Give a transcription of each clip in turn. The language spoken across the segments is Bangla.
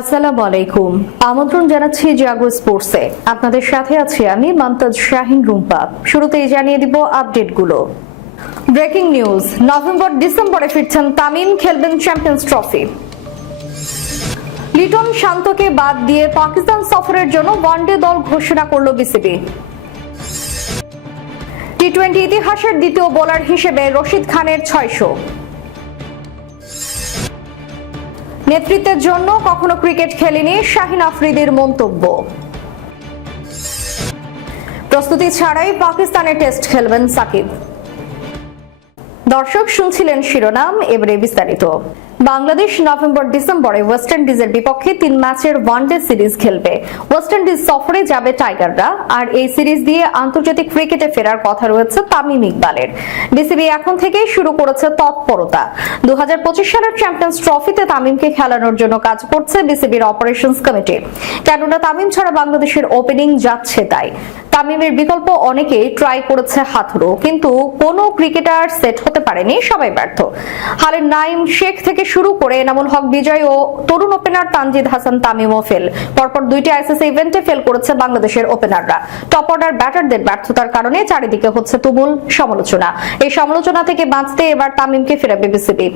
আসসালামু আলাইকুম। আমন্ত্রণ জানাচ্ছি জাগো স্পোর্টসে। আপনাদের সাথে আছি আমি মমতাজ শাহিন রুম্পা। শুরুতেই জানিয়ে দিব আপডেটগুলো। ব্রেকিং নিউজ, নভেম্বর ডিসেম্বরে ফিরছেন তামিম, খেলবেন চ্যাম্পিয়ন্স ট্রফি। লিটন শান্তকে বাদ দিয়ে পাকিস্তান সফরের জন্য ওয়ানডে দল ঘোষণা করল বিসিবি। টি টোয়েন্টি ইতিহাসের দ্বিতীয় বোলার হিসেবে রশিদ খানের ছয়শো। নেতৃত্বের জন্য কখনো ক্রিকেট খেলেনি শাহিন আফ্রিদির মন্তব্য। প্রস্তুতি ছাড়াই পাকিস্তানে টেস্ট খেলবেন সাকিব। দর্শক শুনছিলেন শিরোনাম, এবারে বিস্তারিত। বাংলাদেশ নভেম্বর ডিসেম্বরে ওয়েস্ট ইন্ডিজের বিপক্ষে তিন ম্যাচের ওয়ানডে সিরিজ খেলবে। ওয়েস্ট ইন্ডিজ সফরে যাবে টাইগাররা, আর এই সিরিজ দিয়ে আন্তর্জাতিক ক্রিকেটে ফেরার কথা রয়েছে তামিম ইকবালের। বিসিবি এখন থেকেই শুরু করেছে তৎপরতা। দু হাজার পঁচিশ সালের চ্যাম্পিয়ন্স ট্রফিতে তামিমকে খেলানোর জন্য কাজ করছে বিসিবির অপারেশনস কমিটি। কেননা তামিম ছাড়া বাংলাদেশের ওপেনিং যাচ্ছে তাই। তামিমের বিকল্প অনেকেই ট্রাই করেছে হাথুরো কিন্তু কোনো ক্রিকেটার সেট হতে পারেনি, সবাই ব্যর্থ। হালের নাইম শেখ থেকে শুরু করে এনামুল হক বিজয় ও তরুণ ওপেনার তানজিদ হাসান তামিমও ফেল। পরপর দুইটি আইসিসি ইভেন্টে ফেল করেছে বাংলাদেশের ওপেনাররা টপ অর্ডার ব্যাটারদের ব্যর্থতার কারণে চারিদিকে হচ্ছে তুমুল সমালোচনা। এই সমালোচনা থেকে বাঁচতে এবার তামিমকে ফেরাবে বিসিবি।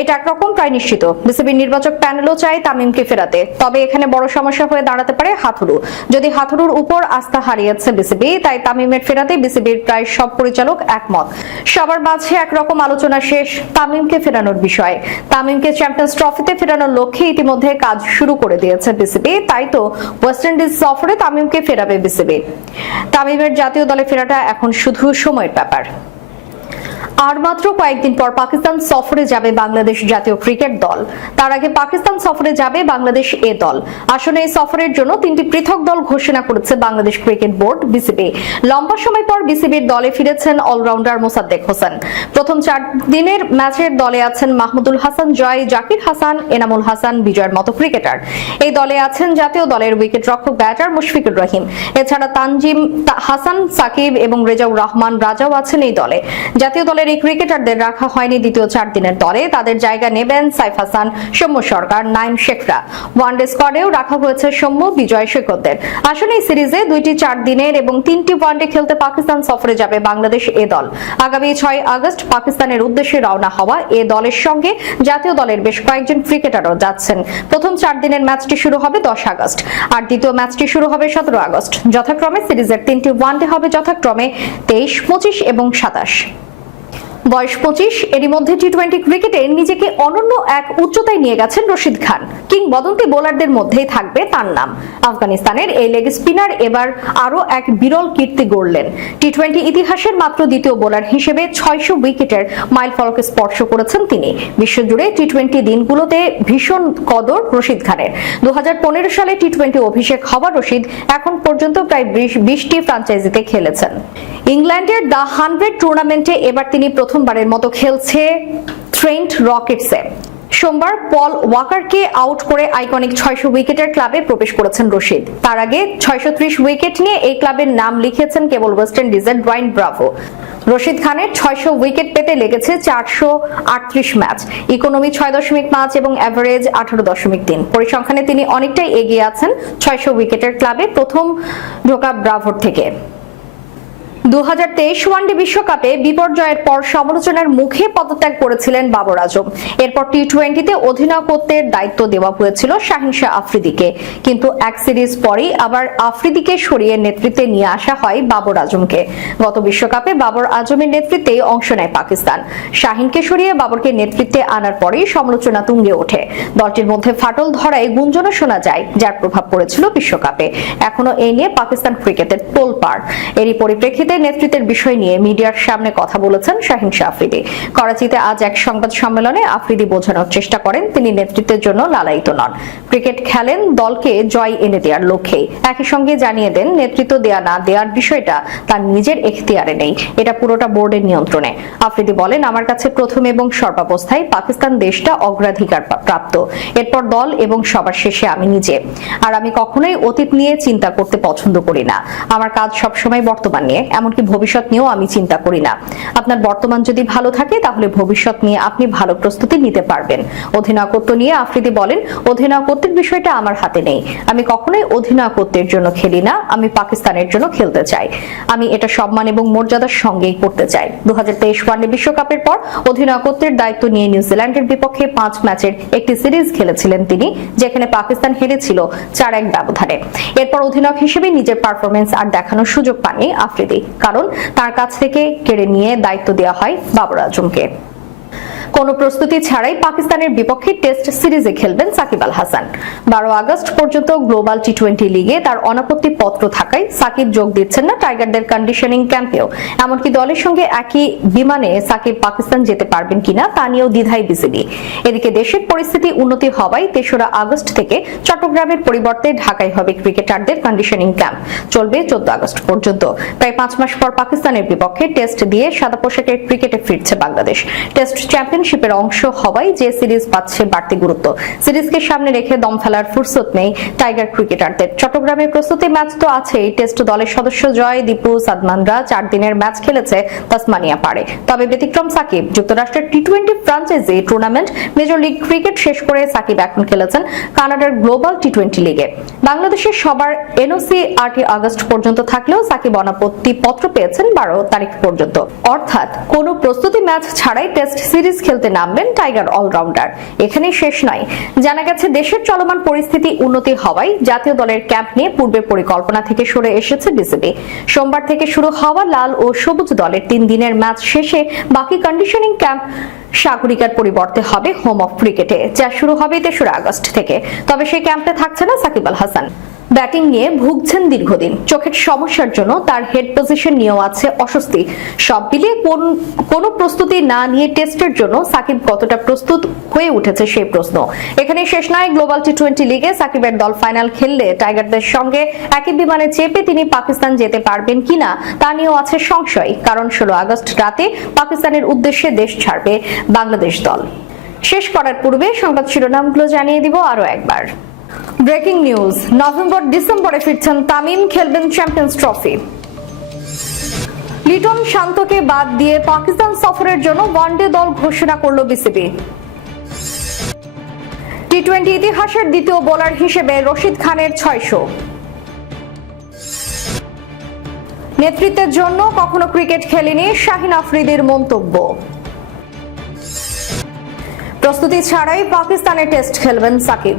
এটা একরকম প্রায় নিশ্চিত। বিসিবির নির্বাচক প্যানেলও চায় তামিমকে ফেরাতে। তবে এখানে বড় সমস্যা হয়ে দাঁড়াতে পারে হাথুরু যদি হাথুরুর উপর আস্থা হারিয়েছে বিসিবি, তাই তামিমের ফেরাতে বিসিবির প্রায় সব পরিচালক একমত। সবার মাঝে একরকম আলোচনা শেষ তামিমকে ফেরানোর বিষয়ে। তামিমকে চ্যাম্পিয়ন্স ট্রফিতে ফেরানোর লক্ষ্যে ইতিমধ্যে কাজ শুরু করে দিয়েছে বিসিবি, তাই তো ওয়েস্ট ইন্ডিজ সফরে তামিমকে ফেরাবে বিসিবি। তামিমের জাতীয় দলে ফেরাটা এখন শুধু সময়ের ব্যাপার। আর মাত্র কয়েকদিন পর পাকিস্তান সফরে যাবে বাংলাদেশ জাতীয় ক্রিকেট দল। তার আগে পাকিস্তান সফরে যাবে বাংলাদেশ এ দল। আসলে এই সফরের জন্য তিনটি পৃথক দল ঘোষণা করেছে বাংলাদেশ ক্রিকেট বোর্ড, বিসিবি। লম্বা সময় পর বিসিবির দলে ফিরেছেন অলরাউন্ডার মোসাদ্দেক হোসেন। প্রথম চার দিনের ম্যাচের দলে আছেন মাহমুদুল হাসান, জয় জাকির হাসান, এনামুল হাসান, বিজয়ের মতো ক্রিকেটার। এই দলে আছেন জাতীয় দলের উইকেট রক্ষক ব্যাটার মুশফিকুর রহিম। এছাড়া তানজিম হাসান, সাকিব এবং রেজাউর রহমান রাজাও আছেন এই দলে। জাতীয় দলের এই ক্রিকেটারদের রাখা হয়নি দ্বিতীয় চার দিনের দলে। তাদের জায়গা নেবেন সাইফ হাসান, সৌম্য সরকার, নাইম শেখরা। ওয়ানডে স্কোয়াডেও রাখা হয়েছে সৌম্য, বিজয় সৈকতদের আসলে এই সিরিজে দুইটি চার দিনের এবং তিনটি ওয়ানডে খেলতে পাকিস্তান সফরে যাবে বাংলাদেশ এ দল। আগামী ছয় আগস্ট পাকিস্তানের উদ্দেশ্যে রওনা হওয়া এ দলের সঙ্গে জাতীয় দলের বেশ কয়েকজন ক্রিকেটারও যাচ্ছেন। প্রথম চার দিনের ম্যাচটি শুরু হবে দশ আগস্ট। আর দ্বিতীয় ম্যাচটি শুরু হবে সতেরো আগস্ট। যথাক্রমে সিরিজের তিনটি ওয়ানডে হবে, যথাক্রমে তেইশ, পঁচিশ এবং সাতাশ। বয়স পঁচিশ, এরই মধ্যে টি টোয়েন্টি ক্রিকেটে নিজেকে অনন্য এক উচ্চতায় নিয়ে গেছেন রশিদ খান। কিংবদন্তি বোলারদের মধ্যেই থাকবে তার নাম। আফগানিস্তানের এই লেগ স্পিনার এবার আরও এক বিরল কীর্তি গড়লেন। টি টোয়েন্টি ইতিহাসের মাত্র দ্বিতীয় বোলার হিসেবে ছয়শো উইকেটের মাইল ফলকে স্পর্শ করেছেন তিনি। বিশ্বজুড়ে টি টোয়েন্টি দিনগুলোতে ভীষণ কদর রশিদ খানের। দু হাজার পনেরো সালে টি টোয়েন্টি অভিষেক হওয়া রশিদ এখন পর্যন্ত প্রায় বিশটি ফ্রাঞ্চাইজিতে খেলেছেন। ইংল্যান্ডের দ্য হান্ড্রেড টুর্নামেন্টে এবার তিনি প্রথমবারের মতো খেলছে ট্রেন্ট রকেটসে সোমবার পল ওয়াকারকে আউট করে আইকনিক ছয়শো উইকেটের ক্লাবে প্রবেশ করেছেন রশিদ। তার আগে ছয়শো ত্রিশ উইকেট নিয়ে এই ক্লাবের নাম লিখেছেন কেবল ওয়েস্ট ইন্ডিজের ড্রাইন ব্রাভো। রশিদ খানের ছয়শো উইকেট পেতে লেগেছে চারশো আটত্রিশ ম্যাচ। ইকোনমি ছয় দশমিক পাঁচ এবং অ্যাভারেজ আঠারো দশমিক তিন। পরিসংখ্যানে তিনি অনেকটাই এগিয়ে আছেন ছয়শো উইকেটের ক্লাবে প্রথম ঢোকা ব্রাভোর থেকে। দু ওয়ানডে বিশ্বকাপে বিপর্যয়ের পর সমালোচনার মুখে পদত্যাগ করেছিলেন বাবর আজম। এরপর টি টোয়েন্টিতে অধিনায়কত্বের দায়িত্ব দেওয়া হয়েছিল শাহিন শাহ আফ্রিদিকে। কিন্তু এক সিরিজ পরেই আবার আফ্রিদিকে সরিয়ে নেতৃত্বে নিয়ে আসা হয় বাবর আজমকে। গত বিশ্বকাপে বাবর আজমের নেতৃত্বে অংশ নেয় পাকিস্তান। শাহিনকে সরিয়ে বাবরকে নেতৃত্বে আনার পরেই সমালোচনা তুঙ্গে ওঠে। দলটির মধ্যে ফাটল ধরায় গুঞ্জনও শোনা যায়, যার প্রভাব পড়েছিল বিশ্বকাপে। এখনও এই নিয়ে পাকিস্তান ক্রিকেটের তোলপাড়। এরই পরিপ্রেক্ষিতে নেতৃত্বের বিষয় নিয়ে মিডিয়ার সামনে কথা বলেছেন শাহিন শাহ আফ্রিদি করাচিতে আজ এক সংবাদ সম্মেলনে আফ্রিদি বোঝানোর চেষ্টা করেন। তিনি নেতৃত্বের জন্য লালায়িত নন। ক্রিকেট খেলেন, দলকে জয় এনে দেওয়ার লক্ষ্যে। একই সঙ্গে জানিয়ে দেন, নেতৃত্ব দেয়া না দেওয়ার বিষয়টা তার নিজের এখতিয়ারে নেই। এটা পুরোটা বোর্ডের নিয়ন্ত্রণে। আফ্রিদি বলেন, আমার কাছে প্রথম এবং সর্বাবস্থায় পাকিস্তান দেশটা অগ্রাধিকার প্রাপ্ত। এরপর দল এবং সবার শেষে আমি নিজে। আর আমি কখনোই অতীত নিয়ে চিন্তা করতে পছন্দ করি না। আমার কাজ সবসময় বর্তমান নিয়ে। এমনকি এমনকি ভবিষ্যৎ নিয়েও আমি চিন্তা করি না। আপনার বর্তমান যদি ভালো থাকে, তাহলে ভবিষ্যৎ নিয়ে আপনি ভালো প্রস্তুতি নিতে পারবেন। অধিনায়কত্ব নিয়ে আফ্রিদি বলেন, অধিনায়কত্বের বিষয়টা আমার হাতে নেই। আমি কখনোই অধিনায়কত্বের জন্য খেলি না, আমি পাকিস্তানের জন্য খেলতে চাই। আমি এটা সম্মান এবং মর্যাদার সঙ্গেই করতে চাই। দু ওয়ানডে বিশ্বকাপের পর অধিনায়কত্বের দায়িত্ব নিয়ে নিউজিল্যান্ডের বিপক্ষে পাঁচ ম্যাচের একটি সিরিজ খেলেছিলেন তিনি, যেখানে পাকিস্তান হেরেছিল চার এক ব্যবধানে। এরপর অধিনায়ক হিসেবে নিজের পারফরমেন্স আর দেখানোর সুযোগ পাননি আফ্রিদি। কারণ তার কাছ থেকে কেড়ে নিয়ে দায়িত্ব দেওয়া হয় বাবর আজমকে। কোনো প্রস্তুতি ছাড়াই পাকিস্তানের বিপক্ষে টেস্ট সিরিজে খেলবেন সাকিব আল হাসান। বারো আগস্ট পর্যন্ত গ্লোবাল টি টোয়েন্টি লিগে তার অনাপত্তি পত্র থাকায় সাকিব যোগ দিচ্ছেন না টাইগারদের কন্ডিশনিং ক্যাম্পেও এমনকি দলের সঙ্গে একই বিমানে সাকিব পাকিস্তান যেতে পারবেন কিনা তা নিয়েও দ্বিধায় বিসিবি। এদিকে দেশের পরিস্থিতি উন্নতি হওয়ায় তেসরা আগস্ট থেকে চট্টগ্রামের পরিবর্তে ঢাকায় হবে ক্রিকেটারদের কন্ডিশনিং ক্যাম্প চলবে চোদ্দ আগস্ট পর্যন্ত। প্রায় পাঁচ মাস পর পাকিস্তানের বিপক্ষে টেস্ট দিয়ে সাদা পোশাকের ক্রিকেটে ফিরছে বাংলাদেশ। টেস্ট চ্যাম্পিয়নশিপের অংশ হওয়ায় যে সিরিজ পাচ্ছে বাড়তি গুরুত্ব। সিরিজকে সামনে রেখে দম ফেলার ফুরসত নেই টাইগার ক্রিকেটারদের। চট্টগ্রামের প্রস্তুতি ম্যাচ তো আছেই। টেস্ট দলের সদস্য জয় দীপু, সাদমানরা চার দিনের ম্যাচ খেলেছে তাসমানিয়া পারে তবে ব্যতিক্রম সাকিব, যুক্তরাষ্ট্রের T twenty franchise tournament major league cricket শেষ করে সাকিব এখন খেলেছেন কানাডার গ্লোবাল টি টোয়েন্টি লিগে। বাংলাদেশের সবার এনওসি আটই আগস্ট পর্যন্ত থাকলেও সাকিব অনাপত্তি পত্র পেয়েছেন বারো তারিখ পর্যন্ত। অর্থাৎ কোনো প্রস্তুতি ম্যাচ ছাড়াই টেস্ট সিরিজ খেলতে নামবেন টাইগার অলরাউন্ডার। এখানেই শেষ নয়। জানা গেছে, দেশের চলমান পরিস্থিতি উন্নতি হওয়ায় জাতীয় দলের ক্যাম্প নিয়ে পূর্বের পরিকল্পনা থেকে সরে এসেছে বিসিবি। সোমবার থেকে শুরু হওয়া লাল ও সবুজ দলের তিন দিনের ম্যাচ শেষে বাকি কন্ডিশনিং ক্যাম্প সাগরিকার পরিবর্তে হবে হোম অফ ক্রিকেটে যা শুরু হবে তেসরা আগস্ট থেকে। তবে সেই ক্যাম্পে থাকছে না সাকিব আল হাসান। ব্যাটিং নিয়ে ভুগছেন দীর্ঘদিন। চোখের সমস্যার জন্য তার হেড পজিশন নিয়েও আছে অস্বস্তি। সব মিলিয়ে কোন প্রস্তুতি না নিয়ে টেস্টের জন্য সাকিব কতটা প্রস্তুত হয়ে উঠেছে সেই প্রশ্ন। এখানে শেষ নয় গ্লোবাল টি টোয়েন্টি লিগে সাকিবের দল ফাইনাল খেললে টাইগারদের সঙ্গে একই বিমানে চেপে তিনি পাকিস্তান যেতে পারবেন কিনা তা নিয়েও আছে সংশয়, কারণ ষোলো আগস্ট রাতে পাকিস্তানের উদ্দেশ্যে দেশ ছাড়বে বাংলাদেশ দল। শেষ করার পূর্বে সংবাদ শিরোনামগুলো জানিয়ে দিব আরও একবার। ব্রেকিং নিউজ, নভেম্বর, ডিসেম্বরে ফিরছেন তামিম, খেলবেন চ্যাম্পিয়ন্স ট্রফি লিটন শান্তকে বাদ দিয়ে পাকিস্তান সফরের জন্য ওয়ানডে দল ঘোষণা করল বিসিবি। টি টোয়েন্টি ইতিহাসের দ্বিতীয় বোলার হিসেবে রশিদ খানের ছয়শো। নেতৃত্বের জন্য কখনো ক্রিকেট খেলেনি শাহিন আফ্রিদির মন্তব্য। প্রস্তুতি ছাড়াই পাকিস্তানে টেস্ট খেলবেন সাকিব।